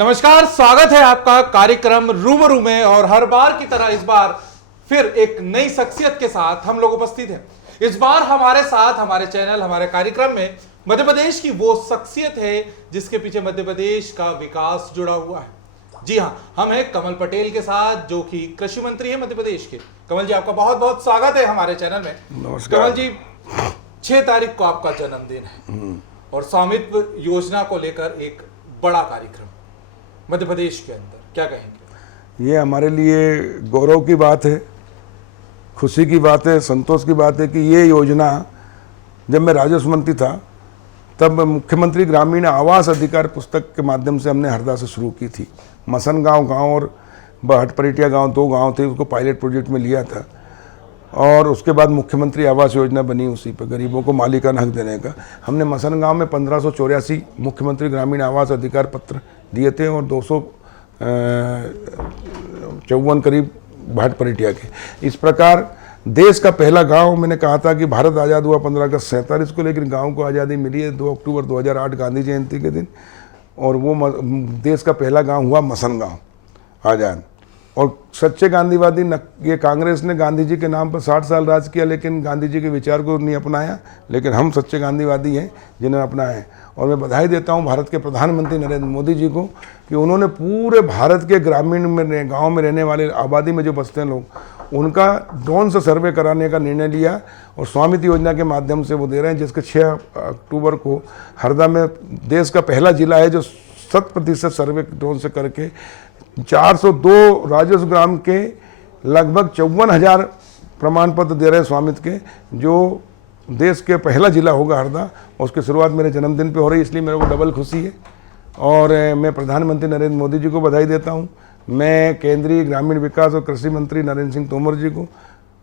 नमस्कार, स्वागत है आपका कार्यक्रम रूबरू में। और हर बार की तरह इस बार फिर एक नई शख्सियत के साथ हम लोग उपस्थित हैं। इस बार हमारे साथ हमारे चैनल हमारे कार्यक्रम में मध्य प्रदेश की वो शख्सियत है जिसके पीछे मध्य प्रदेश का विकास जुड़ा हुआ है। जी हाँ, हम हैं कमल पटेल के साथ, जो कि कृषि मंत्री है मध्य प्रदेश के। कमल जी, आपका बहुत बहुत स्वागत है हमारे चैनल में। नमस्कार। कमल जी, 6 तारीख को आपका जन्मदिन है और स्वामित्व योजना को लेकर एक बड़ा कार्यक्रम मध्य प्रदेश के अंदर, क्या कहेंगे? ये हमारे लिए गौरव की बात है, खुशी की बात है, संतोष की बात है कि ये योजना जब मैं राजस्व मंत्री था तब मुख्यमंत्री ग्रामीण आवास अधिकार पुस्तक के माध्यम से हमने हरदा से शुरू की थी। मसन गांव और हटपरेटिया गांव 2 गांव थे, उसको पायलट प्रोजेक्ट में लिया था और उसके बाद मुख्यमंत्री आवास योजना बनी उसी पर गरीबो54 को मालिकाना हक देने का। हमने मसन गांव में 1584 मुख्यमंत्री ग्रामीण आवास अधिकार पत्र दिए थे और 254 करीब भाटपरेटिया के। इस प्रकार देश का पहला गांव, मैंने कहा था कि भारत आज़ाद हुआ 15 अगस्त 47 को, लेकिन गांव को आज़ादी मिली है 2 अक्टूबर 2008 गांधी जयंती के दिन। और वो देश का पहला गांव हुआ मसन गांव आज़ाद। और सच्चे गांधीवादी ये कांग्रेस ने गांधी जी के नाम पर 60 साल राज किया, लेकिन गांधी जी के विचार को नहीं अपनाया, लेकिन हम सच्चे गांधीवादी हैं जिन्होंने अपनाया है। और मैं बधाई देता हूं भारत के प्रधानमंत्री नरेंद्र मोदी जी को कि उन्होंने पूरे भारत के ग्रामीण में, गांव में रहने वाले आबादी में जो बसते हैं लोग, उनका ड्रोन से सर्वे कराने का निर्णय लिया और स्वामित्व योजना के माध्यम से वो दे रहे हैं, जिसके 6 अक्टूबर को हरदा में देश का पहला जिला है जो 100% सर्वे ड्रोन से करके 402 राजस्व ग्राम के लगभग 54,000 प्रमाण पत्र दे रहे हैं स्वामित्व के, जो देश के पहला जिला होगा हरदा। और उसकी शुरुआत मेरे जन्मदिन पे हो रही है, इसलिए मेरे को डबल खुशी है। और मैं प्रधानमंत्री नरेंद्र मोदी जी को बधाई देता हूं। मैं केंद्रीय ग्रामीण विकास और कृषि मंत्री नरेंद्र सिंह तोमर जी को,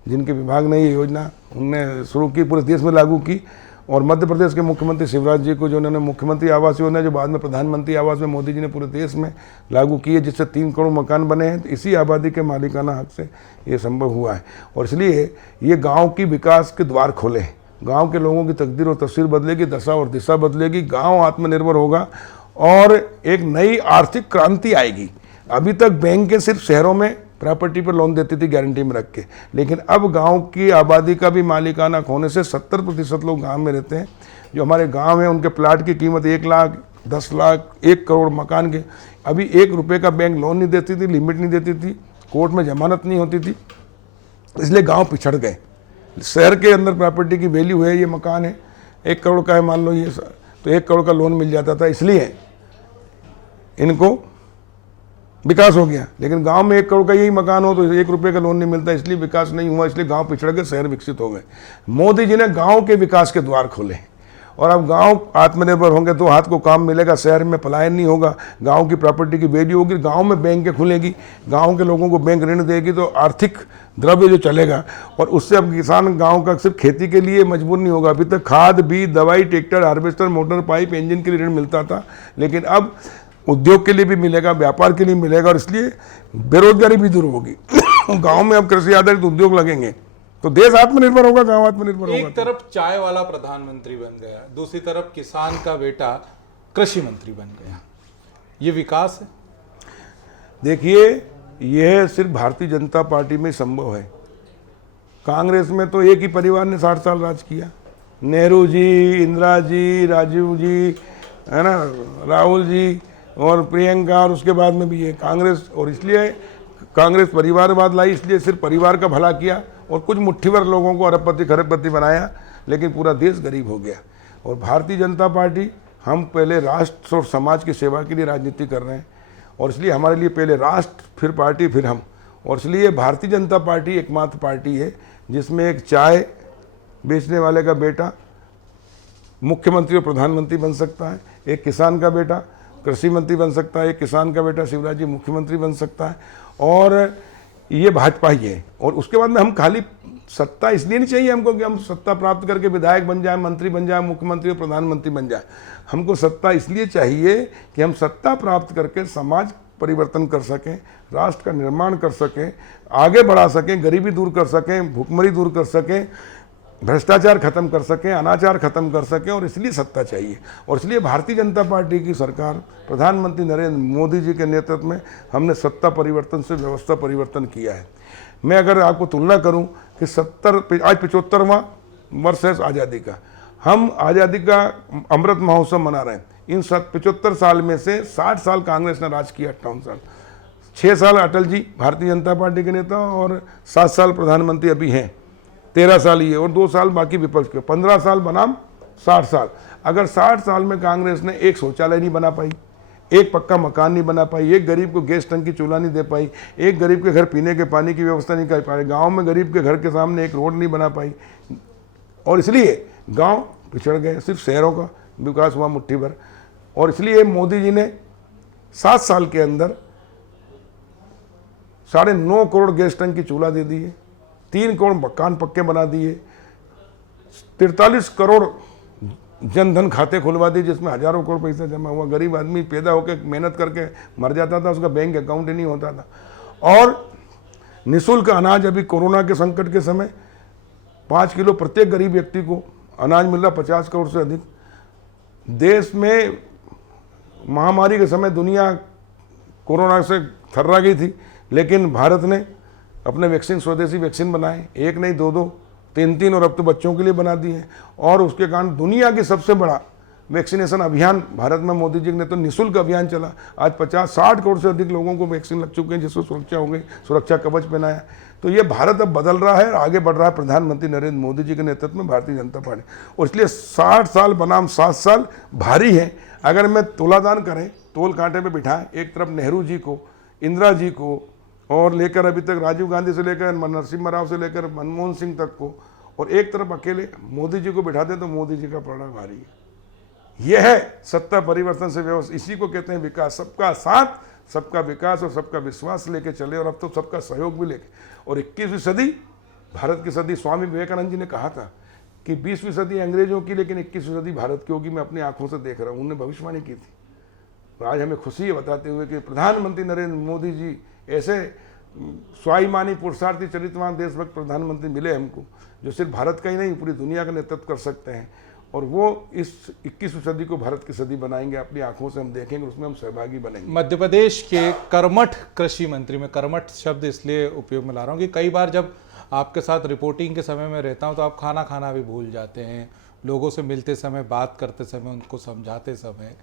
जिनके विभाग ने ये योजना उनने शुरू की, पूरे देश में लागू की। और मध्य प्रदेश के मुख्यमंत्री शिवराज जी को, जो उन्होंने मुख्यमंत्री आवास योजना जो बाद में प्रधानमंत्री आवास में मोदी जी ने पूरे देश में लागू की है, जिससे 3 करोड़ मकान बने हैं। तो इसी आबादी के मालिकाना हक से ये संभव हुआ है। और इसलिए ये गांव की विकास के द्वार खोले हैं। गांव के लोगों की तकदीर और तस्वीर बदलेगी, दशा और दिशा बदलेगी, गांव आत्मनिर्भर होगा और एक नई आर्थिक क्रांति आएगी। अभी तक बैंक सिर्फ शहरों में प्रॉपर्टी पर लोन देती थी गारंटी में रख के, लेकिन अब गांव की आबादी का भी मालिकाना होने से 70% लोग गांव में रहते हैं। जो हमारे गांव हैं उनके प्लाट की कीमत 1 लाख, 10 लाख, 1 करोड़ मकान के। अभी 1 रुपये का बैंक लोन नहीं देती थी, लिमिट नहीं देती थी, कोर्ट में जमानत नहीं होती थी, इसलिए गाँव पिछड़ गए। शहर के अंदर प्रॉपर्टी की वैल्यू है, ये मकान है 1 करोड़ का है मान लो ये, तो 1 करोड़ का लोन मिल जाता था, इसलिए इनको विकास हो गया। लेकिन गांव में 1 करोड़ का यही मकान हो तो 1 रुपये का लोन नहीं मिलता, इसलिए विकास नहीं हुआ, इसलिए गांव पिछड़ गए, शहर विकसित हो गए। मोदी जी ने गांव के विकास के द्वार खोले और अब गांव आत्मनिर्भर होंगे तो हाथ को काम मिलेगा, शहर में पलायन नहीं होगा, गांव की प्रॉपर्टी की वैल्यू होगी, गांव में बैंकें खुलेगी, गांव के लोगों को बैंक ऋण देगी, तो आर्थिक द्रव्य जो चलेगा। और उससे अब किसान गांव का सिर्फ खेती के लिए मजबूर नहीं होगा। अभी तक खाद, बीज, दवाई, tractor, harvester, motor, pipe, engine के लिए ऋण मिलता था, लेकिन अब उद्योग के लिए भी मिलेगा, व्यापार के लिए मिलेगा, और इसलिए बेरोजगारी भी दूर होगी। गांव में अब कृषि आधारित उद्योग लगेंगे तो देश आत्मनिर्भर होगा, गांव आत्मनिर्भर होगा। एक तरफ चाय वाला प्रधानमंत्री बन गया, दूसरी तरफ किसान का बेटा कृषि मंत्री बन गया, ये विकास है? देखिए, यह सिर्फ भारतीय जनता पार्टी में संभव है। कांग्रेस में तो एक ही परिवार ने 60 साल राज किया, नेहरू जी, इंदिरा जी, राजीव जी, है ना, राहुल जी और प्रियंका, और उसके बाद में भी ये कांग्रेस। और इसलिए कांग्रेस परिवारवाद लाई, इसलिए सिर्फ परिवार का भला किया और कुछ मुट्ठीभर लोगों को अरबपति खरबपति बनाया, लेकिन पूरा देश गरीब हो गया। और भारतीय जनता पार्टी, हम पहले राष्ट्र और समाज की सेवा के लिए राजनीति कर रहे हैं, और इसलिए हमारे लिए पहले राष्ट्र, फिर पार्टी, फिर हम। और इसलिए भारतीय जनता पार्टी एकमात्र पार्टी है जिसमें एक चाय बेचने वाले का बेटा मुख्यमंत्री और प्रधानमंत्री बन सकता है, एक किसान का बेटा कृषि मंत्री बन सकता है, एक किसान का बेटा शिवराज जी मुख्यमंत्री बन सकता है, और ये भाजपा ही है। और उसके बाद में हम खाली सत्ता इसलिए नहीं चाहिए हमको कि हम सत्ता प्राप्त करके विधायक बन जाए, मंत्री बन जाए, मुख्यमंत्री और प्रधानमंत्री बन जाए। हमको सत्ता इसलिए चाहिए कि हम सत्ता प्राप्त करके समाज परिवर्तन कर सकें, राष्ट्र का निर्माण कर सकें, आगे बढ़ा सकें, गरीबी दूर कर सकें, भुखमरी दूर कर सकें, भ्रष्टाचार खत्म कर सकें, अनाचार खत्म कर सकें, और इसलिए सत्ता चाहिए। और इसलिए भारतीय जनता पार्टी की सरकार, प्रधानमंत्री नरेंद्र मोदी जी के नेतृत्व में हमने सत्ता परिवर्तन से व्यवस्था परिवर्तन किया है। मैं अगर आपको तुलना करूं कि आज 75वां वर्ष है आज़ादी का, हम आज़ादी का अमृत महोत्सव मना रहे हैं। इन 75 साल में से 60 साल कांग्रेस ने राज किया, 58 साल, 6 साल अटल जी भारतीय जनता पार्टी के नेता और 7 साल प्रधानमंत्री अभी हैं, 13 साल ये और 2 साल बाकी विपक्ष के, 15 साल बनाम 60 साल। अगर 60 साल में कांग्रेस ने एक शौचालय नहीं बना पाई, एक पक्का मकान नहीं बना पाई, एक गरीब को गैस टंकी चूल्हा नहीं दे पाई, एक गरीब के घर पीने के पानी की व्यवस्था नहीं कर पाई, गांव में गरीब के घर के सामने एक रोड नहीं बना पाई, और इसलिए गांव पिछड़ गए, सिर्फ शहरों का विकास हुआ मुट्ठी भर। और इसलिए मोदी जी ने 7 साल के अंदर 9.5 करोड़ गैस टंकी चूल्हा दे दिए, 3 करोड़ मकान पक्के बना दिए, 43 करोड़ जनधन खाते खुलवा दिए, जिसमें हजारों करोड़ पैसा जमा हुआ। गरीब आदमी पैदा होकर मेहनत करके मर जाता था, उसका बैंक अकाउंट ही नहीं होता था। और निःशुल्क अनाज, अभी कोरोना के संकट के समय 5 किलो प्रत्येक गरीब व्यक्ति को अनाज मिल रहा, 50 करोड़ से अधिक। देश में महामारी के समय दुनिया कोरोना से थर्रा गई थी, लेकिन भारत ने अपने वैक्सीन, स्वदेशी वैक्सीन बनाए, एक नहीं 2-2, 3-3, और अब तो बच्चों के लिए बना दिए हैं। और उसके कारण दुनिया की सबसे बड़ा वैक्सीनेशन अभियान भारत में मोदी जी ने तो निःशुल्क अभियान चला। आज 50-60 करोड़ से अधिक लोगों को वैक्सीन लग चुके हैं, जिसको सुरक्षा हो गई, सुरक्षा कवच पहनाया। तो ये भारत अब बदल रहा है और आगे बढ़ रहा है प्रधानमंत्री नरेंद्र मोदी जी के नेतृत्व में भारतीय जनता पार्टी। और इसलिए 60 साल बनाम 7 साल भारी है। अगर मैं तुलादान करें, तोल कांटे पे बिठाएं, एक तरफ नेहरू जी को, इंदिरा जी को, और लेकर अभी तक राजीव गांधी से लेकर नरसिम्हा राव से लेकर मनमोहन सिंह तक को, और एक तरफ अकेले मोदी जी को बिठा दें, तो मोदी जी का परिणाम भारी है। यह है सत्ता परिवर्तन से व्यवस्था, इसी को कहते हैं विकास। सबका साथ, सबका विकास और सबका विश्वास लेके चले, और अब तो सबका सहयोग भी लेके। और 21वीं सदी भारत की सदी, स्वामी विवेकानंद जी ने कहा था कि 20वीं सदी अंग्रेजों की, लेकिन 21वीं सदी भारत की होगी। मैं अपनी आंखों से देख रहा हूँ, उन्होंने भविष्यवाणी की थी। तो आज हमें खुशी है बताते हुए कि प्रधानमंत्री नरेंद्र मोदी जी ऐसे स्वाभिमानी, पुरुषार्थी, चरित्रवान, देशभक्त प्रधानमंत्री मिले हमको, जो सिर्फ भारत का ही नहीं पूरी दुनिया का नेतृत्व कर सकते हैं। और वो इस 21वीं सदी को भारत की सदी बनाएंगे, अपनी आंखों से हम देखेंगे, उसमें हम सहभागी बनेंगे। मध्य प्रदेश के कर्मठ कृषि मंत्री, में कर्मठ शब्द इसलिए उपयोग में ला रहा हूँ कि कई बार जब आपके साथ रिपोर्टिंग के समय में रहता हूँ तो आप खाना खाना भी भूल जाते हैं, लोगों से मिलते समय, बात करते समय, उनको समझाते समय,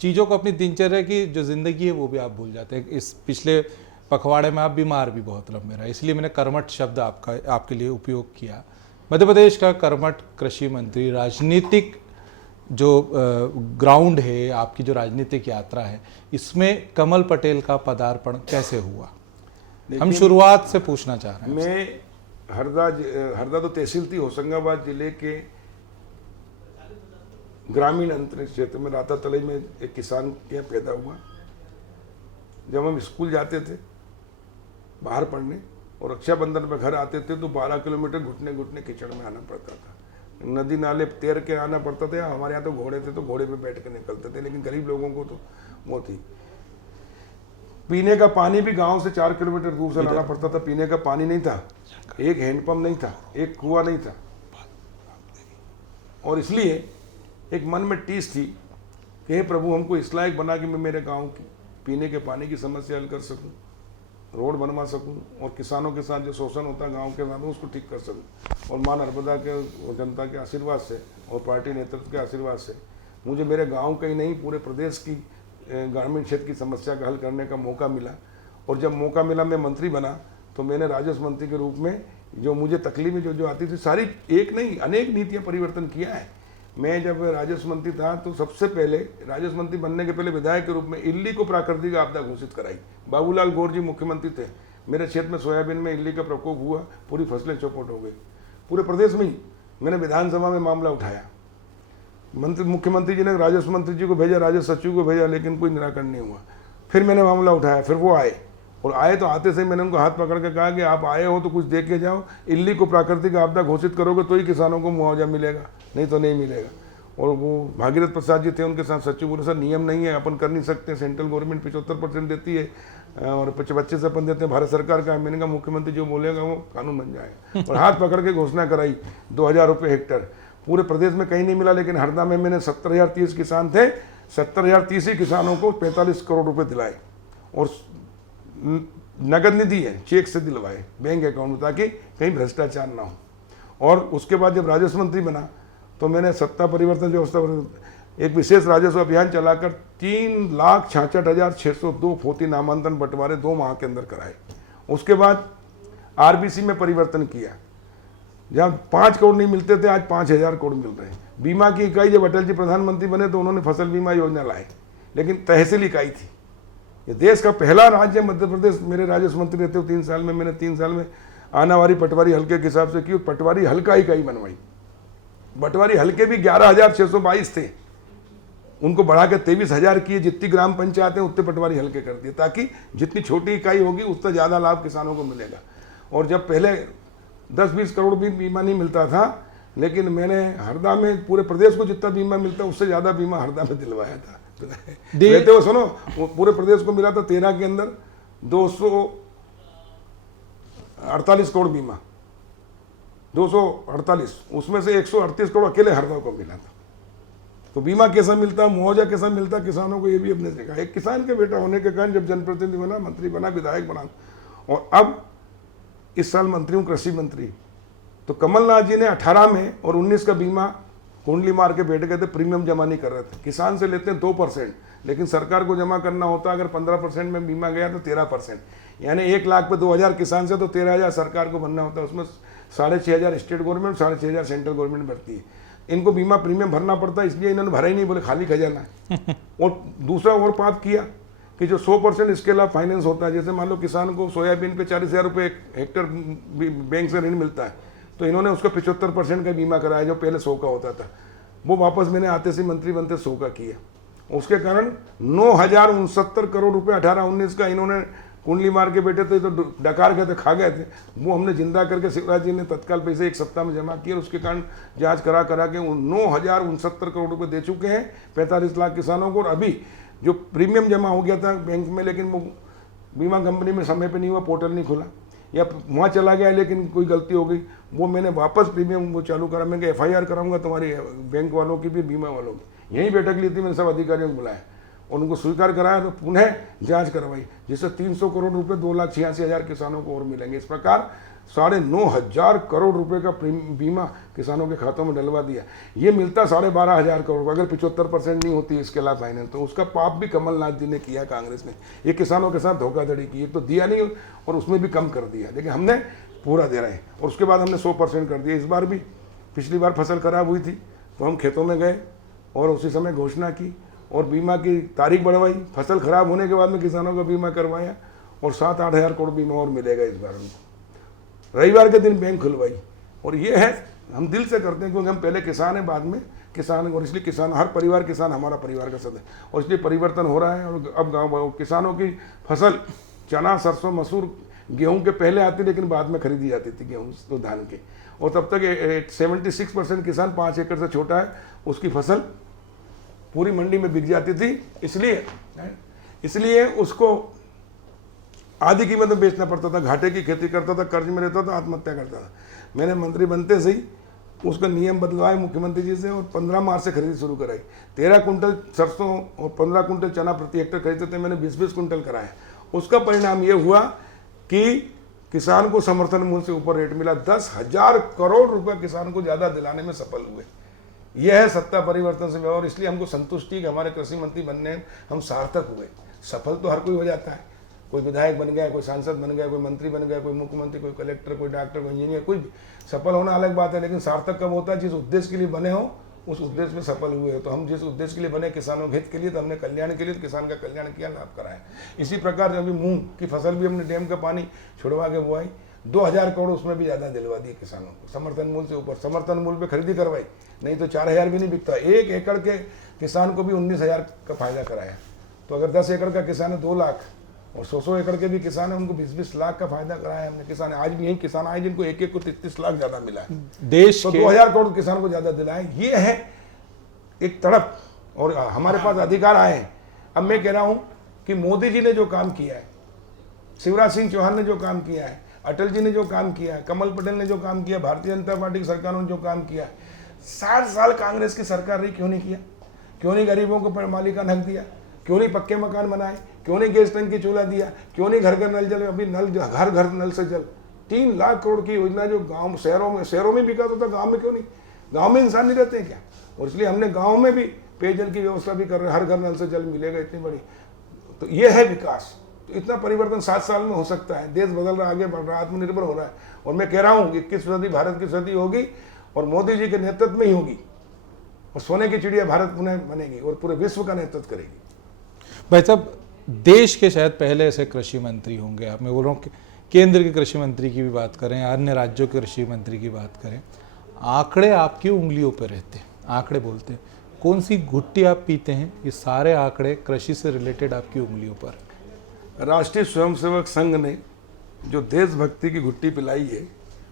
चीज़ों को, अपनी दिनचर्या की जो ज़िंदगी है वो भी आप भूल जाते हैं। इस पिछले पखवाड़े में आप बीमार भी बहुत लंबे रहे, इसलिए मैंने कर्मठ शब्द आपके लिए उपयोग किया। मध्य प्रदेश का कर्मठ कृषि मंत्री, राजनीतिक जो ग्राउंड है, आपकी जो राजनीतिक यात्रा है, इसमें कमल पटेल का पदार्पण कैसे हुआ? हम शुरुआत से पूछना चाह रहे हैं। मैं हरदा तो तहसील थी, होशंगाबाद जिले के ग्रामीण अंतरिक्ष क्षेत्र में राता तलई में एक किसान के पैदा हुआ। जब हम स्कूल जाते थे बाहर पढ़ने और रक्षाबंधन पे घर आते थे, तो 12 किलोमीटर घुटने घुटने कीचड़ में आना पड़ता था, नदी नाले तैर के आना पड़ता था। हमारे यहाँ तो घोड़े थे, तो घोड़े पे बैठ के निकलते थे, लेकिन गरीब लोगों को तो वो थी। पीने का पानी भी गांव से 4 किलोमीटर दूर से लाना पड़ता था। पीने का पानी नहीं था, एक हैंडपंप नहीं था, एक कुआं नहीं था। और इसलिए एक मन में टीस थी कि हे प्रभु, हमको इस लायक बना कि मैं मेरे गांव की पीने के पानी की समस्या हल कर सकूं, रोड बनवा सकूं, और किसानों के साथ जो शोषण होता है गांव के साथ, उसको ठीक कर सकूं। और मां नर्मदा के और जनता के आशीर्वाद से और पार्टी नेतृत्व के आशीर्वाद से मुझे मेरे गांव का ही नहीं, पूरे प्रदेश की ग्रामीण क्षेत्र की समस्या का हल करने का मौका मिला। और जब मौका मिला, मैं मंत्री बना, तो मैंने राजस्व मंत्री के रूप में जो मुझे तकलीफें जो आती थी, सारी एक नहीं अनेक नीतियाँ परिवर्तन किया है। मैं जब राजस्व मंत्री था, तो सबसे पहले राजस्व मंत्री बनने के पहले विधायक के रूप में इल्ली को प्राकृतिक आपदा घोषित कराई। बाबूलाल गौर जी मुख्यमंत्री थे, मेरे क्षेत्र में सोयाबीन में इल्ली का प्रकोप हुआ, पूरी फसलें चौपट हो गई। पूरे प्रदेश में ही मैंने विधानसभा में मामला उठाया। मुख्यमंत्री जी ने राजस्व मंत्री जी को भेजा, राजस्व सचिव को भेजा, लेकिन कोई निराकरण नहीं हुआ। फिर मैंने मामला उठाया, फिर वो आए, और आए तो आते से मैंने उनको हाथ पकड़ के कहा कि आप आए हो तो कुछ दे के जाओ, इल्ली को प्राकृतिक आपदा घोषित करोगे तो ही किसानों को मुआवजा मिलेगा, नहीं तो नहीं मिलेगा। और वो भागीरथ प्रसाद जी थे, उनके साथ सचिव बोले, सर नियम नहीं है, अपन कर नहीं सकते, सेंट्रल गवर्नमेंट 75% देती है, और 25 अपन देते हैं भारत सरकार का। मैंने कहा मुख्यमंत्री जो बोलेगा वो कानून बन जाएगा। और हाथ पकड़ के घोषणा कराई 2000 रुपये हेक्टर। पूरे प्रदेश में कहीं नहीं मिला, लेकिन हरदा में मैंने 70,030 किसान थे, 70,030 ही किसानों को 45 करोड़ रुपए दिलाए और नगद निधि है, चेक से दिलवाए बैंक अकाउंट में, ताकि कहीं भ्रष्टाचार ना हो। और उसके बाद जब राजस्व मंत्री बना तो मैंने सत्ता परिवर्तन व्यवस्था एक विशेष राजस्व अभियान चलाकर 3,66,602 फौती नामांतन बंटवारे 2 माह के अंदर कराए। उसके बाद आरबीसी में परिवर्तन किया, जहाँ 5 करोड़ नहीं मिलते थे आज 5,000 करोड़ मिल रहे हैं। बीमा की इकाई जब अटल जी प्रधानमंत्री बने तो उन्होंने फसल बीमा योजना लाई, लेकिन तहसील इकाई थी। ये देश का पहला राज्य मध्य प्रदेश, मेरे राजस्व मंत्री रहते हुए 3 साल में मैंने 3 साल में आनावारी पटवारी हल्के के हिसाब से की, पटवारी हल्का इकाई बनवाई। पटवारी हल्के भी 11,622 थे, उनको बढ़ा के 23,000 किए। जितनी ग्राम पंचायतें उतने पटवारी हल्के कर दिए, ताकि जितनी छोटी इकाई होगी उतना ज़्यादा लाभ किसानों को मिलेगा। और जब पहले 10-20 करोड़ भी बीमा नहीं मिलता था, लेकिन मैंने हरदा में पूरे प्रदेश को जितना बीमा मिलता उससे ज़्यादा बीमा हरदा में दिलवाया था। रहते हो सुनो, पूरे प्रदेश को मिला था 13 के अंदर 248 करोड़ बीमा, 248, उसमें से 138 करोड़ अकेले हरदा को मिला था। तो बीमा कैसा मिलता, मुआवजा कैसा मिलता किसानों को, ये भी अपने देखा। एक किसान के बेटा होने के कारण जब जनप्रतिनिधि बना, मंत्री बना, विधायक बना, और अब इस साल मंत्री हूँ, कृषि मंत्री। तो कमलनाथ जी ने 18 में और 19 का बीमा कुंडली मार के बैठ गए थे, प्रीमियम जमा नहीं कर रहे थे। किसान से लेते हैं 2%, लेकिन सरकार को जमा करना होता अगर 15% में बीमा गया तो 13%, यानी 1 लाख पे 2,000 किसान से तो 13,000 सरकार को भरना होता है। उसमें 6,500 स्टेट गवर्नमेंट, 6,500 सेंट्रल गवर्नमेंट भरती है। इनको बीमा प्रीमियम भरना पड़ता है, इसलिए इन्होंने भरा ही नहीं, बोले खाली खजाना है। और दूसरा और पाप किया कि जो 100% इसके अलावा फाइनेंस होता है, जैसे मान लो किसान को सोयाबीन पे 40,000 रुपये हेक्टर बैंक से ऋण मिलता है, तो इन्होंने उसका 75% का बीमा कराया, जो पहले 100 का होता था। वो वापस मैंने आते से मंत्री बनते 100 का किया। उसके कारण 9,069 करोड़ रुपए 18-19 का इन्होंने कुंडली मार के बैठे थे, तो डकार गए थे, खा गए थे। वो हमने जिंदा करके शिवराज जी ने तत्काल पैसे 1 सप्ताह में जमा किए। उसके कारण जांच करा के 9,069 करोड़ रुपए दे चुके हैं 45 लाख किसानों को। और अभी जो प्रीमियम जमा हो गया था बैंक में, लेकिन वो बीमा कंपनी में समय पे नहीं हुआ, पोर्टल नहीं खुला, या वहाँ चला गया लेकिन कोई गलती हो गई, वो मैंने वापस प्रीमियम वो चालू करा। मैं FIR कराऊंगा तुम्हारी बैंक वालों की भी, बीमा वालों की। यही बैठक ली थी मैंने, सब अधिकारियों को बुलाया और उनको स्वीकार कराया, तो पुनः जांच करवाई, जिससे 300 करोड़ रुपए 2,86,000 किसानों को और मिलेंगे। इस प्रकार 9,500 करोड़ रुपए का बीमा किसानों के खातों में डलवा दिया। ये मिलता 12,500 करोड़, अगर 75% नहीं होती इसके अलावा फाइनेंस, तो उसका पाप भी कमलनाथ जी ने किया, कांग्रेस ने। ये किसानों के साथ धोखाधड़ी की, तो दिया नहीं और उसमें भी कम कर दिया, लेकिन हमने पूरा दे रहे हैं। और उसके बाद हमने 100% कर दिया। इस बार भी, पिछली बार फसल खराब हुई थी तो हम खेतों में गए और उसी समय घोषणा की और बीमा की तारीख बढ़वाई। फसल खराब होने के बाद में किसानों का बीमा करवाया और 7-8 हज़ार करोड़ बीमा और मिलेगा इस बार हमको। रविवार के दिन बैंक खुलवाई। और ये है, हम दिल से करते हैं, क्योंकि हम पहले किसान हैं, बाद में किसान, और इसलिए किसान, हर परिवार किसान हमारा परिवार का सदस्य, और इसलिए परिवर्तन हो रहा है। और अब गाँव किसानों की फसल चना, सरसों, मसूर, गेहूं के पहले आती, लेकिन बाद में खरीदी जाती थी गेहूं तो धान के। और तब तक 76% किसान 5 एकड़ से छोटा है, उसकी फसल पूरी मंडी में बिक जाती थी। इसलिए उसको आधी कीमत में बेचना पड़ता था, घाटे की खेती करता था, कर्ज में रहता था, आत्महत्या करता था। मैंने मंत्री बनते से ही उसका नियम बदलवाए मुख्यमंत्री जी से और 15 मार्च से खरीदी शुरू कराई। 13 कुंटल सरसों और 15 कुंटल चना प्रति हेक्टर खरीदते थे, मैंने 20-20 कुंटल कराया। उसका परिणाम ये हुआ कि किसान को समर्थन मूल्य से ऊपर रेट मिला। 10,000 करोड़ रुपए किसान को ज़्यादा दिलाने में सफल हुए। यह है सत्ता परिवर्तन से। और इसलिए हमको संतुष्टि कि हमारे कृषि मंत्री बनने हम सार्थक हुए। सफल तो हर कोई हो जाता है, कोई विधायक बन गया, कोई सांसद बन गया, कोई मंत्री बन गया, कोई मुख्यमंत्री, कोई कलेक्टर, कोई डॉक्टर, कोई इंजीनियर, कोई सफल होना अलग बात है। लेकिन सार्थक कब होता है? जिस उद्देश्य के लिए बने हो उस उद्देश्य में सफल हुए हो। तो हम जिस उद्देश्य के लिए बने, किसानों के हित के लिए, तो हमने कल्याण के लिए, तो किसान का कल्याण किया, लाभ कराया। इसी प्रकार अभी मूंग की फसल भी हमने डैम का पानी छुड़वा के बुआई, 2,000 करोड़ उसमें भी ज़्यादा दिलवा दिए किसानों को, समर्थन मूल्य से ऊपर। समर्थन मूल्य पे खरीदी करवाई, नहीं तो 4,000 भी नहीं बिकता। 1 एकड़ के किसान को भी 19,000 का फायदा कराया। तो अगर 10 एकड़ का किसान है 2 लाख, और 100 एकड़ के भी किसान है, उनको 20-20 लाख का फायदा कराया हमने। किसान आज भी यही किसान आए जिनको एक को 33 लाख ज्यादा मिला है देश तो के 2,000 करोड़ किसान को ज्यादा दिलाए। ये है एक तड़प, और हमारे पास अधिकार आए। अब मैं कह रहा हूं कि मोदी जी ने जो काम किया है शिवराज सिंह चौहान ने जो काम किया है, अटल जी ने जो काम किया है, कमल पटेल ने जो काम किया, भारतीय जनता पार्टी की सरकारों ने जो काम किया है, 60 साल कांग्रेस की सरकार रही, क्यों नहीं किया? क्यों नहीं गरीबों को मालिकाना हक दिया? क्यों नहीं पक्के मकान बनाए? क्यों नहीं गैस टंकी चूल्हा दिया? क्यों नहीं घर घर नल जल? अभी नल घर घर नल से जल 3 लाख करोड़ की योजना जो गांव शहरों में विकास होता, गांव में क्यों नहीं? गांव में इंसान नहीं रहते हैं क्या? और इसलिए हमने गांव में भी पेयजल की व्यवस्था भी कर रहे हैं, हर घर नल से जल मिलेगा, इतनी बड़ी। तो ये है विकास। तो इतना परिवर्तन 7 साल में हो सकता है। देश बदल रहा, आगे बढ़ रहा, आत्मनिर्भर हो रहा है। और मैं कह रहा हूँ कि 21वीं सदी भारत की सदी होगी और मोदी जी के नेतृत्व में ही होगी, और सोने की चिड़िया भारत पुनः बनेगी और पूरे विश्व का नेतृत्व करेगी। भाई साहब, देश के शायद पहले ऐसे कृषि मंत्री होंगे आप, मैं बोल रहा हूँ केंद्र के कृषि मंत्री की भी बात करें, अन्य राज्यों के कृषि मंत्री की बात करें, आंकड़े आपकी उंगलियों पर रहते हैं, आंकड़े बोलते हैं। कौन सी घुट्टी आप पीते हैं, ये सारे आंकड़े कृषि से रिलेटेड आपकी उंगलियों पर। राष्ट्रीय स्वयंसेवक संघ ने जो देशभक्ति की घुट्टी पिलाई है,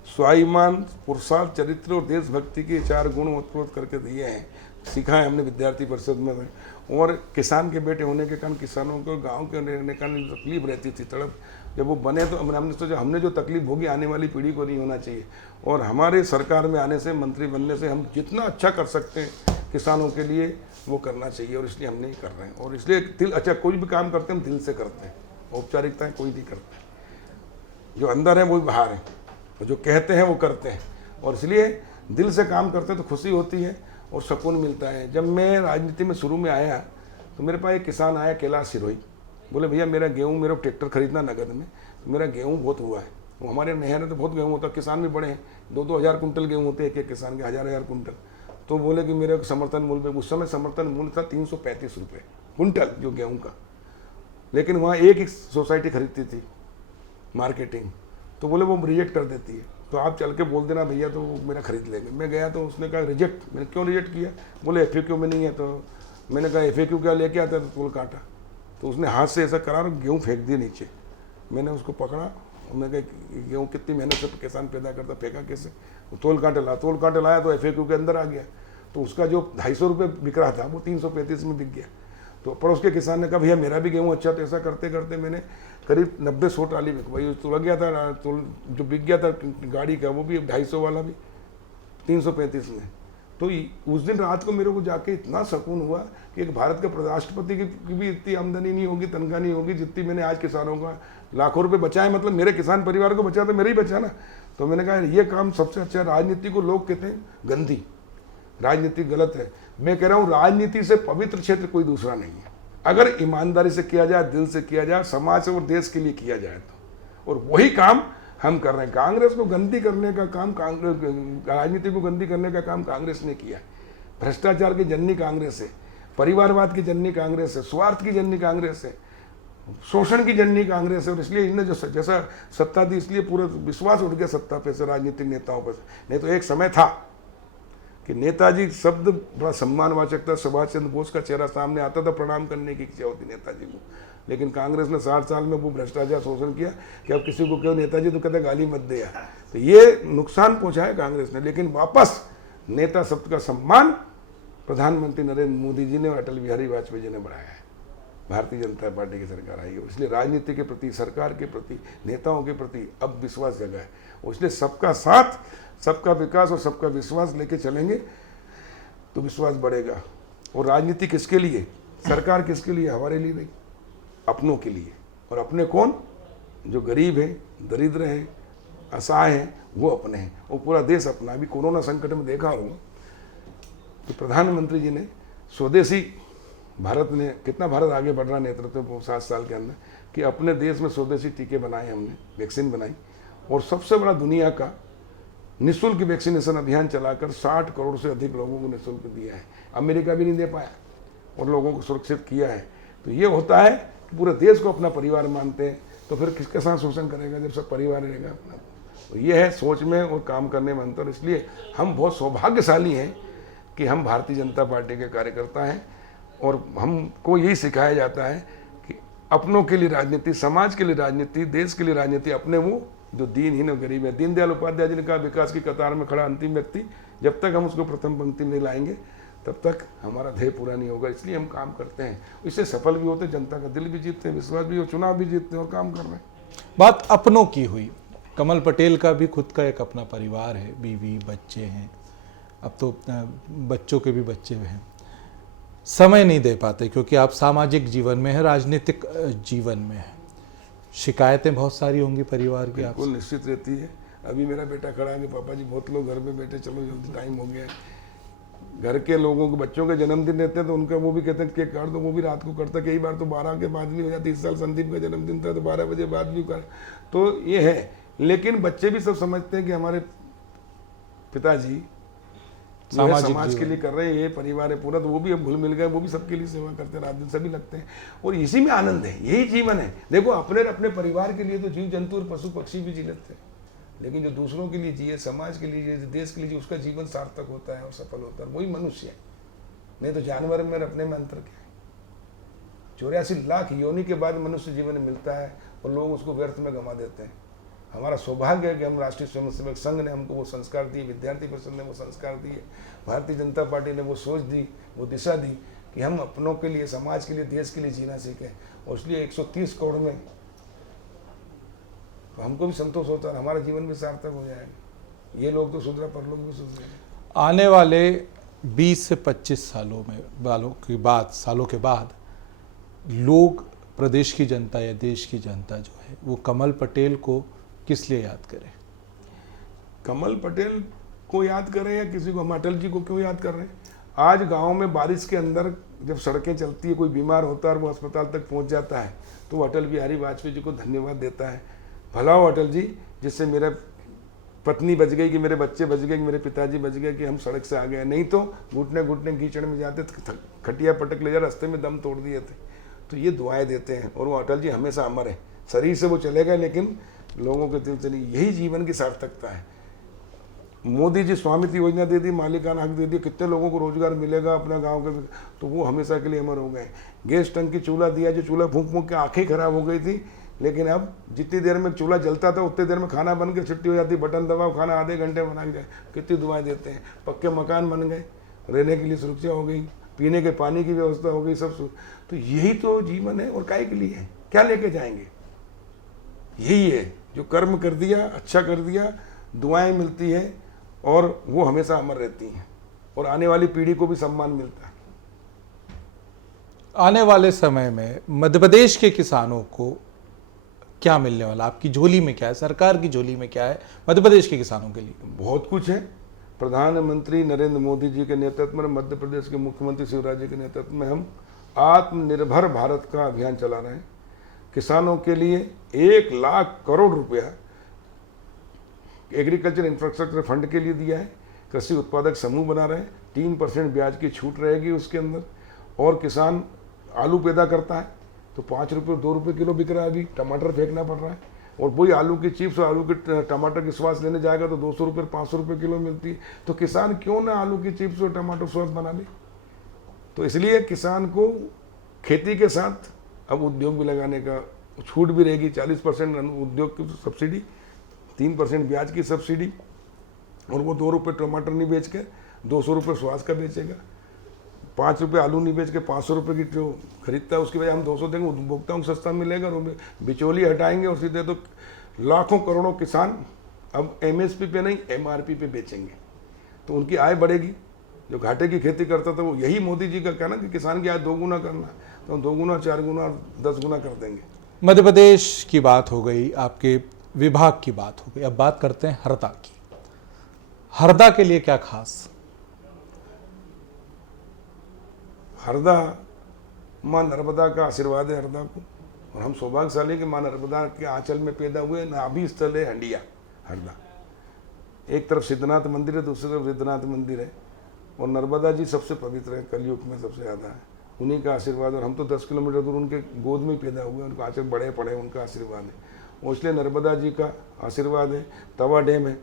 स्वाभिमान, पुरुषार्थ, चरित्र और देशभक्ति के 4 गुण उत्प्रोत करके दिए हैं, सीखा है हमने विद्यार्थी परिषद में। और किसान के बेटे होने के कारण किसानों को गांव के रहने का तकलीफ रहती थी, तड़प, जब वो बने तो हमने सोचा हमने जो तकलीफ भोगी आने वाली पीढ़ी को नहीं होना चाहिए। और हमारे सरकार में आने से, मंत्री बनने से हम जितना अच्छा कर सकते हैं किसानों के लिए वो करना चाहिए, और इसलिए हम नहीं कर रहे हैं। और इसलिए दिल, अच्छा कोई भी काम करते हैं हम दिल से करते हैं, औपचारिकताएं कोई नहीं करते। जो अंदर है वो बाहर है, जो कहते हैं वो करते हैं, और इसलिए दिल से काम करते हैं तो खुशी होती है और सुकून मिलता है। जब मैं राजनीति में शुरू में आया तो मेरे पास एक किसान आया, कैलाश सिरोही, बोले भैया मेरा गेहूँ, मेरा ट्रैक्टर खरीदना नगद में, तो मेरा गेहूँ बहुत हुआ है। वो हमारे नहर में तो बहुत गेहूँ होता है, किसान भी बड़े हैं, 2-2 हज़ार कुंटल गेहूँ होते हैं एक किसान के, हज़ार कुंटल। तो बोले कि मेरे समर्थन मूल्य पे, उस समय समर्थन मूल्य था 335 रुपये कुंटल जो गेहूँ का, लेकिन वहाँ एक ही सोसाइटी खरीदती थी मार्केटिंग, तो बोले वो रिजेक्ट कर देती है, तो आप चल के बोल देना भैया, तो वो मेरा खरीद लेंगे। मैं गया तो उसने कहा रिजेक्ट। मैंने क्यों रिजेक्ट किया? बोले FAQ में नहीं है। तो मैंने कहा FAQ क्या लेके आता है? तो तोल काटा, तो उसने हाथ से ऐसा करा और गेहूँ फेंक दिए नीचे। मैंने उसको पकड़ा और मैं कहा गेहूँ कितनी मेहनत से किसान पैदा करता, फेंका कैसे? वो तोल काटे लाया तो FAQ के अंदर आ गया, तो उसका जो 250 रुपये बिक रहा था वो 335 में बिक गया। तो पड़ोस के किसान ने कहा भैया मेरा भी गेहूँ अच्छा, तो ऐसा करते करते मैंने करीब 90-100 ट्राली बिकवाई। तो लग गया था, तो जो बिक गया था गाड़ी का वो भी 250 वाला भी 335 में। तो उस दिन रात को मेरे को जाके इतना सुकून हुआ कि एक भारत के राष्ट्रपति की भी इतनी आमदनी नहीं होगी, तनख्वाह नहीं होगी जितनी मैंने आज किसानों का लाखों रुपए बचाए, मतलब मेरे किसान परिवार को बचा तो मेरे ही बचा ना। तो मैंने कहा ये काम सबसे अच्छा। राजनीति को लोग कहते हैं गंदी, राजनीति गलत है। मैं कह रहा हूँ राजनीति से पवित्र क्षेत्र कोई दूसरा नहीं है, अगर ईमानदारी से किया जाए, दिल से किया जाए, समाज और देश के लिए किया जाए तो। और वही काम हम कर रहे हैं। कांग्रेस को गंदी करने का काम, राजनीति को गंदी करने का काम कांग्रेस ने किया है। भ्रष्टाचार की जननी कांग्रेस है, परिवारवाद की जननी कांग्रेस है, स्वार्थ की जननी कांग्रेस है, शोषण की जननी कांग्रेस है। और इसलिए इन्हें जो जैसा सत्ता दी, इसलिए पूरा विश्वास उठ गया सत्ता पे से, राजनीतिक नेताओं पर। नहीं तो एक समय था कि नेताजी शब्द बड़ा सम्मानवाचक था, सुभाष चंद्र बोस का चेहरा सामने आता था, प्रणाम करने की इच्छा होती नेताजी को। लेकिन कांग्रेस ने 60 साल में वो भ्रष्टाचार, शोषण किया कि अब किसी को क्यों नेताजी तो कहते गाली मत दे। तो ये नुकसान पहुंचा है कांग्रेस ने। लेकिन वापस नेता शब्द का सम्मान प्रधानमंत्री नरेंद्र मोदी जी ने और अटल बिहारी वाजपेयी जी ने बढ़ाया है। भारतीय जनता पार्टी की सरकार आई है, इसलिए राजनीति के प्रति, सरकार के प्रति, नेताओं के प्रति अब विश्वास जगा है। और इसलिए सबका साथ, सबका विकास और सबका विश्वास लेके चलेंगे तो विश्वास बढ़ेगा। और राजनीति किसके लिए? सरकार किसके लिए? हमारे लिए नहीं, अपनों के लिए। और अपने कौन? जो गरीब हैं, दरिद्र हैं, असहाय हैं, वो अपने हैं। और पूरा देश अपना। अभी कोरोना संकट में देखा हूँ तो प्रधानमंत्री जी ने स्वदेशी भारत ने, कितना भारत आगे बढ़ रहा नेतृत्व 7 साल के अंदर, कि अपने देश में स्वदेशी टीके बनाए हमने, वैक्सीन बनाई। और सबसे बड़ा दुनिया का निःशुल्क वैक्सीनेशन अभियान चलाकर 60 करोड़ से अधिक लोगों को निःशुल्क दिया है। अमेरिका भी नहीं दे पाया और लोगों को सुरक्षित किया है। तो ये होता है कि पूरे देश को अपना परिवार मानते हैं, तो फिर किसके साथ शोषण करेगा जब सब परिवार रहेगा अपना। तो ये है सोच में और काम करने में अंतर। इसलिए हम बहुत सौभाग्यशाली हैं कि हम भारतीय जनता पार्टी के कार्यकर्ता हैं और हमको यही सिखाया जाता है कि अपनों के लिए राजनीति, समाज के लिए राजनीति, देश के लिए राजनीति, अपने वो जो दीनहीन और गरीब है। दीनदयाल उपाध्याय जी ने कहा विकास की कतार में खड़ा अंतिम व्यक्ति, जब तक हम उसको प्रथम पंक्ति में लाएंगे तब तक हमारा ध्येय पूरा नहीं होगा। इसलिए हम काम करते हैं, इससे सफल भी होते, जनता का दिल भी जीतते हैं, विश्वास भी और चुनाव भी जीतते हैं और काम कर रहे हैं। बात अपनों की हुई। कमल पटेल का भी खुद का एक अपना परिवार है, बीवी बच्चे हैं, अब तो बच्चों के भी बच्चे हैं। समय नहीं दे पाते क्योंकि आप सामाजिक जीवन में हैं, राजनीतिक जीवन में हैं। शिकायतें बहुत सारी होंगी परिवार की बिल्कुल आपसे। निश्चित रहती है। अभी मेरा बेटा खड़ा है कि पापा जी बहुत लोग घर में बैठे, चलो जल्दी टाइम हो गया है। घर के लोगों के बच्चों के जन्मदिन रहते हैं तो उनका वो भी कहते हैं केक काट दो, वो भी रात को करता। कई बार तो 12 के बाद भी हो जाती। इस साल संदीप का जन्मदिन था तो 12 बजे बाद भी कर। तो ये है, लेकिन बच्चे भी सब समझते हैं कि हमारे पिताजी समाज के लिए कर रहे हैं, ये परिवार है पूरा, तो वो भी अब घुल मिल गए, वो भी सबके लिए सेवा करते हैं, रात दिन सभी लगते हैं और इसी में आनंद है। यही जीवन है। देखो अपने परिवार के लिए तो जीव जंतु और पशु पक्षी भी जी लेते हैं, लेकिन जो दूसरों के लिए जिए, समाज के लिए जिए, देश के लिए जिए, उसका जीवन सार्थक होता है और सफल होता है। वही मनुष्य है, नहीं तो जानवर में अपने में अंतर क्या है। 84 लाख योनि के बाद मनुष्य जीवन मिलता है और लोग उसको व्यर्थ में गंवा देते हैं। हमारा सौभाग्य है कि हम राष्ट्रीय स्वयंसेवक संघ ने हमको वो संस्कार दिए, विद्यार्थी परिषद ने वो संस्कार दिए, भारतीय जनता पार्टी ने वो सोच दी, वो दिशा दी कि हम अपनों के लिए, समाज के लिए, देश के लिए जीना सीखें। और इसलिए 130 करोड़ में तो हमको भी संतोष होता है, हमारा जीवन भी सार्थक हो जाएगा। ये लोग तो सुधरा, पर लोग भी सुधरेंगे। आने वाले 20 से 25 सालों के बाद लोग, प्रदेश की जनता या देश की जनता जो है, वो कमल पटेल को किस लिए याद करें? कमल पटेल को याद करें या किसी को? हम अटल जी को क्यों याद कर रहे हैं? आज गांव में बारिश के अंदर जब सड़कें चलती है, कोई बीमार होता है और वो अस्पताल तक पहुंच जाता है तो वो अटल बिहारी वाजपेयी जी को धन्यवाद देता है। भला हो अटल जी, जिससे मेरा पत्नी बच गई, कि मेरे बच्चे बच गए, कि मेरे पिताजी बच गए, कि हम सड़क से आ गए, नहीं तो घुटने घुटने कीचड़ में जाते, खटिया पटक ले जा, रास्ते में दम तोड़ दिए थे। तो ये दुआएं देते हैं और वो अटल जी हमेशा अमर है। शरीर से वो चले गए लेकिन लोगों के दिल से नहीं। यही जीवन की सार्थकता है। मोदी जी स्वामित्व योजना दे दी, मालिकाना हक दे दिया, कितने लोगों को रोजगार मिलेगा अपना गांव के, तो वो हमेशा के लिए अमर हो गए। गैस टंकी चूल्हा दिया, जो चूल्हा फूंक फूंक के आंखें खराब हो गई थी, लेकिन अब जितनी देर में चूल्हा जलता था उतनी देर में खाना बन के छुट्टी हो जाती, बटन दबाओ खाना आधे घंटे में बना के जाए। कितनी दुआएं देते हैं। पक्के मकान बन गए, रहने के लिए सुरक्षा हो गई, पीने के पानी की व्यवस्था हो गई, सब। तो यही तो जीवन है। और काय के लिए है? क्या लेके जाएंगे? यही है जो कर्म कर दिया, अच्छा कर दिया, दुआएं मिलती है और वो हमेशा अमर रहती हैं और आने वाली पीढ़ी को भी सम्मान मिलता है। आने वाले समय में मध्य प्रदेश के किसानों को क्या मिलने वाला? आपकी झोली में क्या है? सरकार की झोली में क्या है मध्य प्रदेश के किसानों के लिए? बहुत कुछ है। प्रधानमंत्री नरेंद्र मोदी जी के नेतृत्व में, मध्य प्रदेश के मुख्यमंत्री शिवराज जी के नेतृत्व में हम आत्मनिर्भर भारत का अभियान चला रहे हैं। किसानों के लिए 1 लाख करोड़ रुपया एग्रीकल्चर इंफ्रास्ट्रक्चर फंड के लिए दिया है। कृषि उत्पादक समूह बना रहे हैं, 3% ब्याज की छूट रहेगी उसके अंदर। और किसान आलू पैदा करता है तो 5 रुपये 2 रुपये किलो बिक रहा है। अभी टमाटर फेंकना पड़ रहा है और वही आलू की चिप्स और आलू के टमाटर की स्वाद लेने जाएगा तो 200 रुपये 500 रुपये किलो मिलती है। तो किसान क्यों ना आलू की चिप्स और टमाटर स्वाद बना ले? तो इसलिए किसान को खेती के साथ अब उद्योग भी लगाने का छूट भी रहेगी। 40% उद्योग की सब्सिडी, 3% ब्याज की सब्सिडी, और वो 2 रुपये टमाटर नहीं बेच के 200 रुपये स्वाद का बेचेगा। 5 रुपये आलू नहीं बेच के 500 रुपये की जो खरीदता है उसकी वजह हम 200 देंगे, उपभोक्ताओं को सस्ता मिलेगा और बिचौली हटाएंगे और सीधे तो लाखों करोड़ों किसान अब MSP पे नहीं MRP पे बेचेंगे तो उनकी आय बढ़ेगी। जो घाटे की खेती करता था वो, यही मोदी जी का कहना कि किसान की आय 2 गुना करना, तो 2 गुना 4 गुना 10 गुना कर देंगे। मध्य प्रदेश की बात हो गई, आपके विभाग की बात हो गई, अब बात करते हैं हरदा की। हरदा के लिए क्या खास? हरदा माँ नर्मदा का आशीर्वाद है हरदा को, और हम सौभाग्यशाली कि माँ नर्मदा के आंचल में पैदा हुए। नाभि स्थल है हंडिया हरदा। एक तरफ सिद्धनाथ मंदिर है, दूसरी तरफ सिद्धनाथ मंदिर है, और नर्मदा जी सबसे पवित्र है, कलयुग में सबसे ज़्यादा है। उन्हीं का आशीर्वाद, और हम तो 10 किलोमीटर दूर उनके गोद में पैदा हुए, उनका आंचल बड़े पड़े, उनका आशीर्वाद है। और इसलिए नर्मदा जी का आशीर्वाद है। तवा डैम है,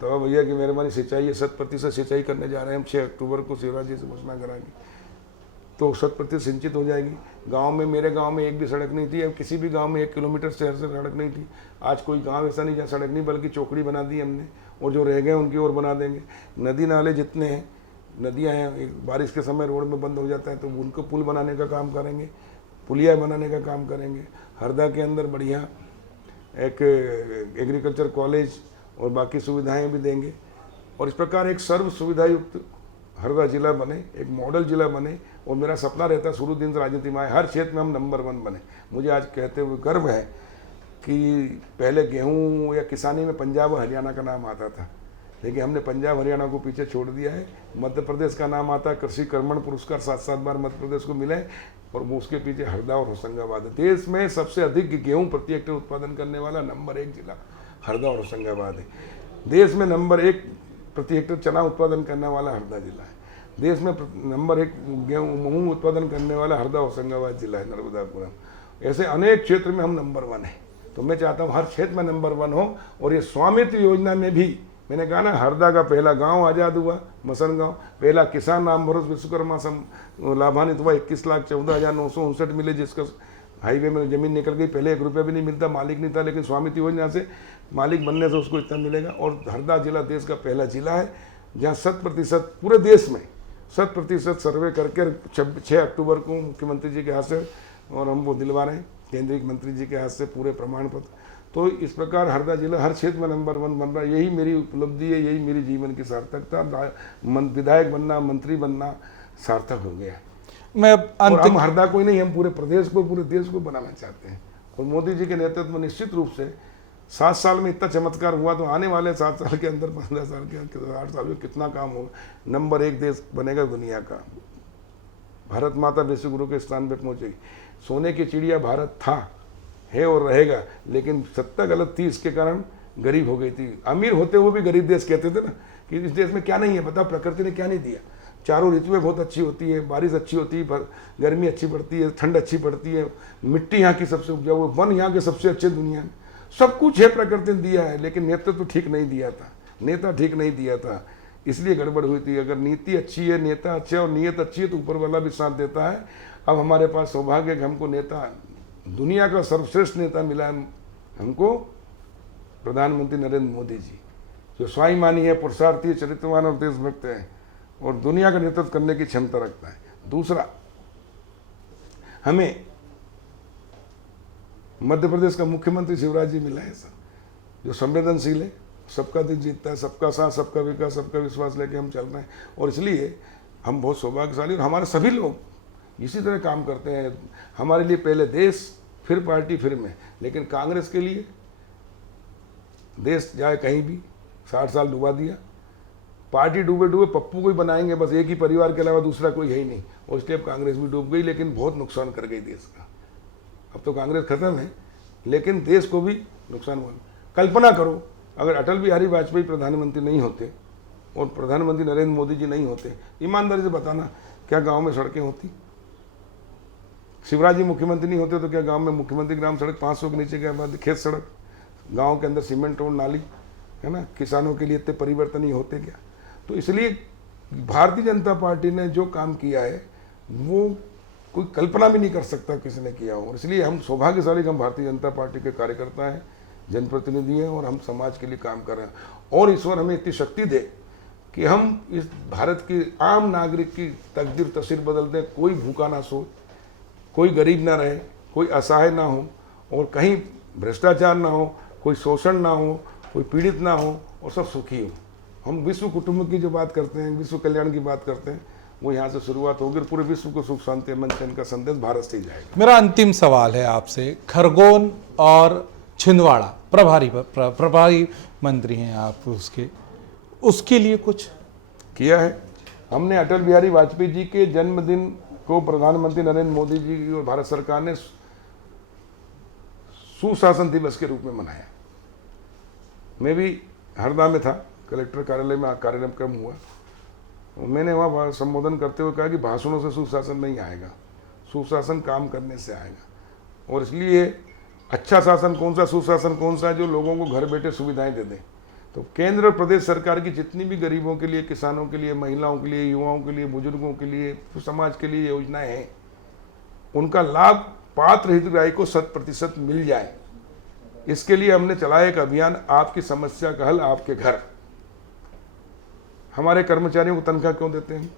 तवा भैया की मेहरबानी, सिंचाई है, 100% सिंचाई करने जा रहे हैं हम 6 अक्टूबर को शिवराज जी से घोषणा कराएंगे, तो 100% सिंचित हो जाएगी। गांव में, मेरे गांव में एक भी सड़क नहीं थी, अब किसी भी गांव में 1 किलोमीटर शहर से सड़क नहीं थी। आज कोई गांव ऐसा नहीं जहाँ सड़क नहीं, बल्कि चौकड़ी बना दी हमने, और जो रह गए उनकी ओर बना देंगे। नदी नाले जितने हैं, नदियाँ हैं, एक बारिश के समय रोड में बंद हो जाता है तो उनको पुल बनाने का काम करेंगे, पुलिया बनाने का काम करेंगे। हरदा के अंदर बढ़िया एक एग्रीकल्चर कॉलेज और बाकी सुविधाएं भी देंगे। और इस प्रकार एक सर्व सुविधा युक्त हरदा जिला बने, एक मॉडल जिला बने। और मेरा सपना रहता है शुरू दिन से राजनीति में आए, हर क्षेत्र में हम नंबर 1 बने। मुझे आज कहते हुए गर्व है कि पहले गेहूं या किसानी में पंजाब और हरियाणा का नाम आता था, लेकिन हमने पंजाब हरियाणा को पीछे छोड़ दिया है। मध्य प्रदेश का नाम आता है, कृषि कर्मण पुरस्कार 7-7 बार मध्य प्रदेश को मिले, और वो उसके पीछे हरदा और होशंगाबाद है। देश में सबसे अधिक गेहूं प्रति हेक्टेयर उत्पादन करने वाला नंबर 1 जिला हरदा और होशंगाबाद है। देश में नंबर 1 प्रति हेक्टेयर चना उत्पादन करने वाला हरदा जिला है। देश में नंबर 1 गेहूं मूंग उत्पादन करने वाला हरदा होशंगाबाद जिला है, नर्मदापुरम। ऐसे अनेक क्षेत्र में हम नंबर 1 है। तो मैं चाहता हूँ हर क्षेत्र में नंबर 1 हो। और ये स्वामित्व योजना में भी मैंने कहा ना, हरदा का पहला गांव आज़ाद हुआ, मसन गांव, पहला किसान नाम भरोस विश्वकर्मा लाभान्वित हुआ, 21,14,959 मिले, जिसका हाईवे में ज़मीन निकल गई। पहले 1 रुपया भी नहीं मिलता, मालिक नहीं था, लेकिन स्वामित्व योजना से मालिक बनने से उसको इतना मिलेगा। और हरदा जिला देश का पहला जिला है जहाँ 100% पूरे देश में 100% सर्वे करके 6 अक्टूबर को मुख्यमंत्री जी के हाथ से, और हम वो दिलवा रहे हैं केंद्रीय मंत्री जी के हाथ से पूरे प्रमाण पत्र। तो इस प्रकार हरदा जिला हर क्षेत्र में नंबर 1 बन रहा है। यही मेरी उपलब्धि है, यही मेरी जीवन की सार्थकता। विधायक बनना, मंत्री बनना सार्थक हो गया। मैं और हम हरदा को ही नहीं, हम पूरे प्रदेश को, पूरे देश को बनाना चाहते हैं। और मोदी जी के नेतृत्व में निश्चित रूप से 7 साल में इतना चमत्कार हुआ, तो आने वाले 7 साल के अंदर, 15 साल के, 8 साल में कितना काम होगा। नंबर 1 देश बनेगा दुनिया का। भारत माता विश्व गुरु के स्थान पर पहुंचेगी। सोने की चिड़िया भारत था, है और रहेगा, लेकिन सत्ता गलत थी, इसके कारण गरीब हो गई थी। अमीर होते हुए भी गरीब देश कहते थे ना, कि इस देश में क्या नहीं है, बताओ प्रकृति ने क्या नहीं दिया। चारों ऋतुएं बहुत अच्छी होती है, बारिश अच्छी होती है, गर्मी अच्छी पड़ती है, ठंड अच्छी पड़ती है, मिट्टी यहाँ की सबसे उपजाऊ, वन यहाँ के सबसे अच्छे दुनिया में, सब कुछ है प्रकृति ने दिया है। लेकिन नेतृत्व ठीक नहीं दिया था, नेता ठीक नहीं दिया था, इसलिए गड़बड़ हुई थी। अगर नीति अच्छी है, नेता अच्छे और नीयत अच्छी है, तो ऊपर वाला भी साथ देता है। अब हमारे पास सौभाग्य है कि हमको नेता, दुनिया का सर्वश्रेष्ठ नेता मिला है हमको, प्रधानमंत्री नरेंद्र मोदी जी, जो स्वाभिमानी है, पुरुषार्थी, चरित्रवान और देशभक्त है, और दुनिया का नेतृत्व करने की क्षमता रखता है। दूसरा, हमें मध्य प्रदेश का मुख्यमंत्री शिवराज जी मिला है सर, जो संवेदनशील है, सबका दिल जीतता है, सबका साथ, सबका विकास, सबका विश्वास लेके हम चल रहे हैं। और इसलिए हम बहुत सौभाग्यशाली, और हमारे सभी लोग इसी तरह काम करते हैं। हमारे लिए पहले देश, फिर पार्टी, फिर मैं। लेकिन कांग्रेस के लिए देश जाए कहीं भी, 60 साल डुबा दिया। पार्टी डूबे डूबे पप्पू को ही बनाएंगे, बस एक ही परिवार के अलावा दूसरा कोई है ही नहीं। और इसलिए अब कांग्रेस भी डूब गई, लेकिन बहुत नुकसान कर गई देश का। अब तो कांग्रेस खत्म है, लेकिन देश को भी नुकसान हुआ। कल्पना करो, अगर अटल बिहारी वाजपेयी प्रधानमंत्री नहीं होते और प्रधानमंत्री नरेंद्र मोदी जी नहीं होते, ईमानदारी से बताना क्या गाँव में सड़कें होती? शिवराज जी मुख्यमंत्री नहीं होते तो क्या गांव में मुख्यमंत्री ग्राम सड़क 500 के नीचे के बाद खेत सड़क, गांव के अंदर सीमेंट रोड, नाली, है ना, किसानों के लिए इतने परिवर्तन ही होते क्या? तो इसलिए भारतीय जनता पार्टी ने जो काम किया है वो कोई कल्पना भी नहीं कर सकता किसी ने किया हो। और इसलिए हम सौभाग्यशाली, हम भारतीय जनता पार्टी के कार्यकर्ता हैं, जनप्रतिनिधि हैं, और हम समाज के लिए काम कर रहे हैं। और ईश्वर हमें इतनी शक्ति दे कि हम इस भारत की आम नागरिक की तकदीर तस्वीर बदल दें। कोई भूखा ना सो, कोई गरीब ना रहे, कोई असहाय ना हो, और कहीं भ्रष्टाचार ना हो, कोई शोषण ना हो, कोई पीड़ित ना हो, और सब सुखी हो। हम विश्व कुटुंब की जो बात करते हैं, विश्व कल्याण की बात करते हैं, वो यहाँ से शुरुआत होगी। पूरे विश्व को सुख शांति अमन चैन का संदेश भारत से ही जाएगा। मेरा अंतिम सवाल है आपसे, खरगोन और छिंदवाड़ा प्रभारी मंत्री हैं आप, उसके लिए कुछ किया है हमने। अटल बिहारी वाजपेयी जी के जन्मदिन को प्रधानमंत्री नरेंद्र मोदी जी और भारत सरकार ने सुशासन दिवस के रूप में मनाया। मैं भी हरदा में था, कलेक्टर कार्यालय में कार्यक्रम हुआ। मैंने वहाँ संबोधन करते हुए कहा कि भाषणों से सुशासन नहीं आएगा, सुशासन काम करने से आएगा। और इसलिए अच्छा शासन कौन सा, सुशासन कौन सा है, जो लोगों को घर बैठे सुविधाएं दे दे। तो केंद्र और प्रदेश सरकार की जितनी भी गरीबों के लिए, किसानों के लिए, महिलाओं के लिए, युवाओं के लिए, बुजुर्गों के लिए, समाज के लिए योजनाएं हैं, उनका लाभ पात्र हितग्राही को 100% मिल जाए। इसके लिए हमने चलाया एक अभियान, आपकी समस्या का हल आपके घर। हमारे कर्मचारियों को तनख्वाह क्यों देते हैं?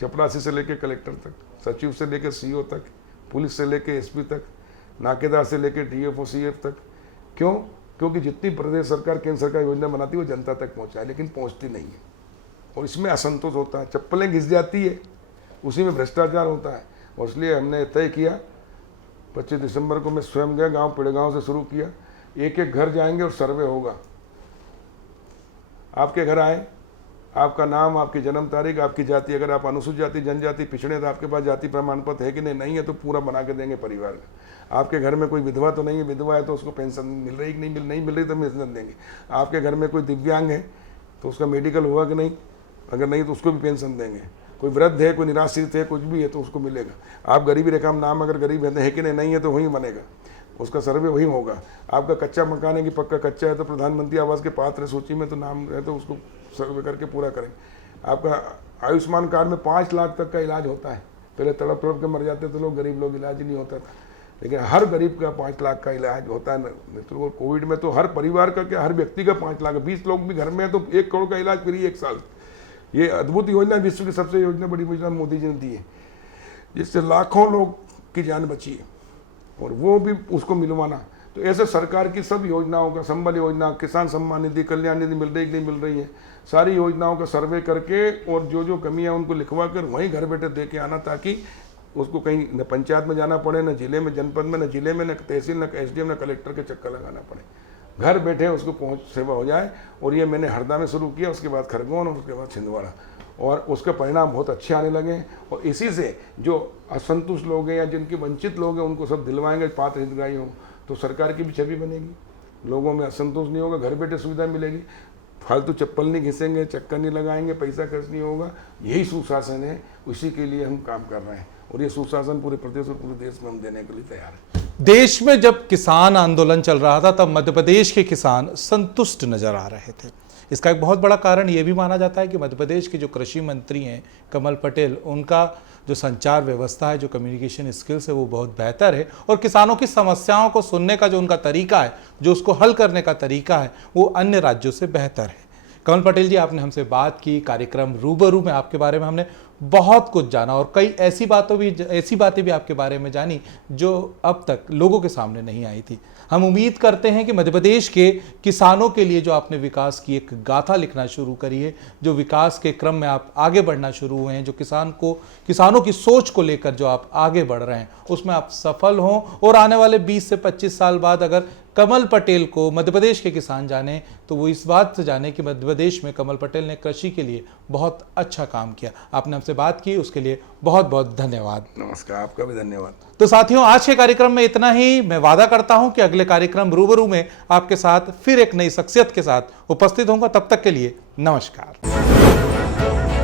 चपरासी से लेकर कलेक्टर तक, सचिव से लेकर सीईओ तक, पुलिस से लेकर एसपी तक, नाकेदार से लेकर डीएफओ सीएफ तक, क्यों? क्योंकि जितनी प्रदेश सरकार केंद्र सरकार योजना बनाती है वो जनता तक पहुंचाए, लेकिन पहुंचती नहीं है और इसमें असंतोष होता है, चप्पलें घिस जाती है, उसी में भ्रष्टाचार होता है। और इसलिए हमने तय किया 25 दिसंबर को मैं स्वयं गया, गांव पिड़गांव से शुरू किया, एक एक घर जाएंगे और सर्वे होगा। आपके घर आए, आपका नाम, आपकी जन्म तारीख, आपकी जाति, अगर आप अनुसूचित जाति जनजाति पिछड़े तो आपके पास जाति प्रमाण पत्र है कि नहीं है तो पूरा बना के देंगे परिवार का। आपके घर में कोई विधवा तो नहीं है, विधवा है तो उसको पेंशन मिल रही कि नहीं मिल रही तो पेंशन देंगे। आपके घर में कोई दिव्यांग है तो उसका मेडिकल हुआ कि नहीं, अगर नहीं तो उसको भी पेंशन देंगे। कोई वृद्ध है, कोई निराश्रित है, कुछ भी है तो उसको मिलेगा। आप गरीबी रेखा में नाम अगर गरीब है कि नहीं है तो वहीं बनेगा, उसका सर्वे वही होगा। आपका कच्चा मकान है कि पक्का कच्चा है तो प्रधानमंत्री आवास के पात्र सूची में तो नाम है तो उसको सर्वे करके पूरा करेंगे। आपका आयुष्मान कार्ड में 5 लाख तक का इलाज होता है। पहले तड़प तड़प के मर जाते तो लोग, गरीब लोग, इलाज नहीं होता था, लेकिन हर गरीब का 5 लाख का इलाज होता है। तो कोविड में तो हर परिवार का क्या, हर व्यक्ति का 5 लाख, 20 लोग भी घर में है तो 1 करोड़ का इलाज फ्री 1 साल। ये अद्भुत योजना, विश्व की सबसे योजना बड़ी योजना मोदी जी ने दी है, जिससे लाखों लोग की जान बची है और वो भी उसको मिलवाना। तो ऐसे सरकार की सब योजनाओं का, संबल योजना, किसान सम्मान निधि, कल्याण निधि मिल रही कि नहीं मिल रही है, सारी योजनाओं का सर्वे करके और जो जो कमियां उनको लिखवा कर वहीं घर बैठे दे के आना, ताकि उसको कहीं न पंचायत में जाना पड़े, न जिले में, जनपद में, न जिले में, न तहसील, न एसडीएम, न कलेक्टर के चक्कर लगाना पड़े। घर बैठे उसको पहुँच सेवा हो जाए। और ये मैंने हरदा में शुरू किया, उसके बाद खरगोन और उसके बाद छिंदवाड़ा, और उसके परिणाम बहुत अच्छे आने लगे। और इसी से जो असंतुष्ट लोग हैं या जिनके वंचित लोग हैं उनको सब दिलवाएंगे, पात्र हितग्राही हों, तो सरकार की भी छवि बनेगी, लोगों में असंतोष नहीं होगा, घर बैठे सुविधा मिलेगी, फालतू चप्पल नहीं घिसेंगे, चक्कर नहीं लगाएंगे, पैसा खर्च नहीं होगा। यही सुशासन है, उसी के लिए हम काम कर रहे हैं और ये सुशासन पूरे प्रदेश और पूरे देश में हम देने के लिए तैयार हैं। देश में जब किसान आंदोलन चल रहा था तब मध्य प्रदेश के किसान संतुष्ट नजर आ रहे थे। इसका एक बहुत बड़ा कारण ये भी माना जाता है कि मध्य प्रदेश के जो कृषि मंत्री हैं कमल पटेल, उनका जो संचार व्यवस्था है, जो कम्युनिकेशन स्किल्स है वो बहुत बेहतर है और किसानों की समस्याओं को सुनने का जो उनका तरीका है, जो उसको हल करने का तरीका है, वो अन्य राज्यों से बेहतर है। कमल पटेल जी, आपने हमसे बात की, कार्यक्रम रूबरू में आपके बारे में हमने बहुत कुछ जाना और कई ऐसी बातें भी आपके बारे में जानी जो अब तक लोगों के सामने नहीं आई थी। हम उम्मीद करते हैं कि मध्य प्रदेश के किसानों के लिए जो आपने विकास की एक गाथा लिखना शुरू करी है, जो विकास के क्रम में आप आगे बढ़ना शुरू हुए हैं, जो किसानों की सोच को लेकर जो आप आगे बढ़ रहे हैं, उसमें आप सफल हों और आने वाले 20 से 25 साल बाद अगर कमल पटेल को मध्य प्रदेश के किसान जाने तो वो इस बात से जाने कि मध्य प्रदेश में कमल पटेल ने कृषि के लिए बहुत अच्छा काम किया। आपने हमसे बात की, उसके लिए बहुत बहुत धन्यवाद। नमस्कार, आपका भी धन्यवाद। तो साथियों, आज के कार्यक्रम में इतना ही। मैं वादा करता हूं कि अगले कार्यक्रम रूबरू में आपके साथ फिर एक नई शख्सियत के साथ उपस्थित होऊंगा। तब तक के लिए नमस्कार।